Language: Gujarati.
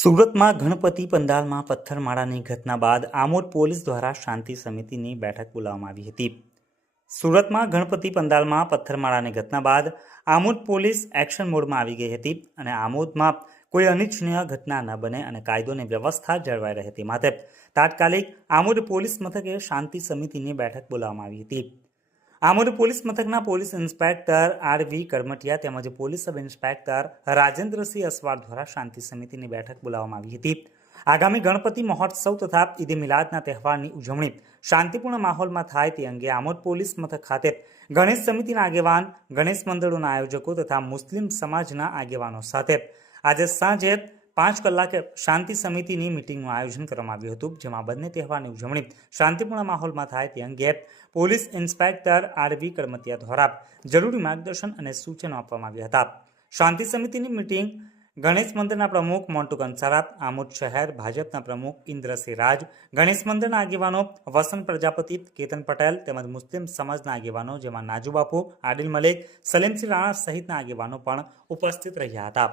સુરતમાં ગણપતિ પંડાલમાં પથ્થરમાળાની ઘટના બાદ આમોદ પોલીસ દ્વારા શાંતિ સમિતિની બેઠક બોલાવવામાં આવી હતી. સુરતમાં ગણપતિ પંડાલમાં પથ્થરમાળાની ઘટના બાદ આમોદ પોલીસ એક્શન મોડમાં આવી ગઈ હતી અને આમોદમાં કોઈ અનિચ્છનીય ઘટના ન બને અને કાયદોની વ્યવસ્થા જળવાઈ રહે તે માટે તાત્કાલિક આમોદ પોલીસ મથકે શાંતિ સમિતિની બેઠક બોલાવવામાં આવી હતી. આમોદ પોલીસ મથકના પોલીસ ઇન્સ્પેક્ટર આર વી કરમટિયા તેમજ police sub inspector Rajendrasinh Aswar દ્વારા શાંતિ સમિતિની બેઠક બોલાવવામાં આવી હતી. આગામી ગણપતિ મહોત્સવ તથા ઈદ મિલાદના તહેવારની ઉજવણી શાંતિપૂર્ણ માહોલમાં થાય તે અંગે આમોદ પોલીસ મથક ખાતે ગણેશ સમિતિના આગેવાન, ગણેશ મંડળોના આયોજકો તથા મુસ્લિમ સમાજના આગેવાનો સાથે આજે સાંજે પાંચ કલાકે શાંતિ સમિતિની મિટિંગનું આયોજન કરવામાં આવ્યું હતું, જેમાં બંને તહેવારની ઉજવણી શાંતિપૂર્ણ માહોલમાં થાય તે અંગે પોલીસ ઇન્સ્પેક્ટર આરવી કડમતિયા દ્વારા જરૂરી માર્ગદર્શન અને સૂચનો આપવામાં આવ્યા હતા. શાંતિ સમિતિની મિટિંગ ગણેશ મંદિરના પ્રમુખ મોન્ટુ કંસારા, આમોદ શહેર ભાજપના પ્રમુખ ઇન્દ્રસિંહ રાજ, ગણેશ મંદિરના આગેવાનો વસંત પ્રજાપતિ, કેતન પટેલ તેમજ મુસ્લિમ સમાજના આગેવાનો જેમાં નાજુબાપુ, આદિલ મલેક, સલીમસિંહ રાણા સહિતના આગેવાનો પણ ઉપસ્થિત રહ્યા હતા.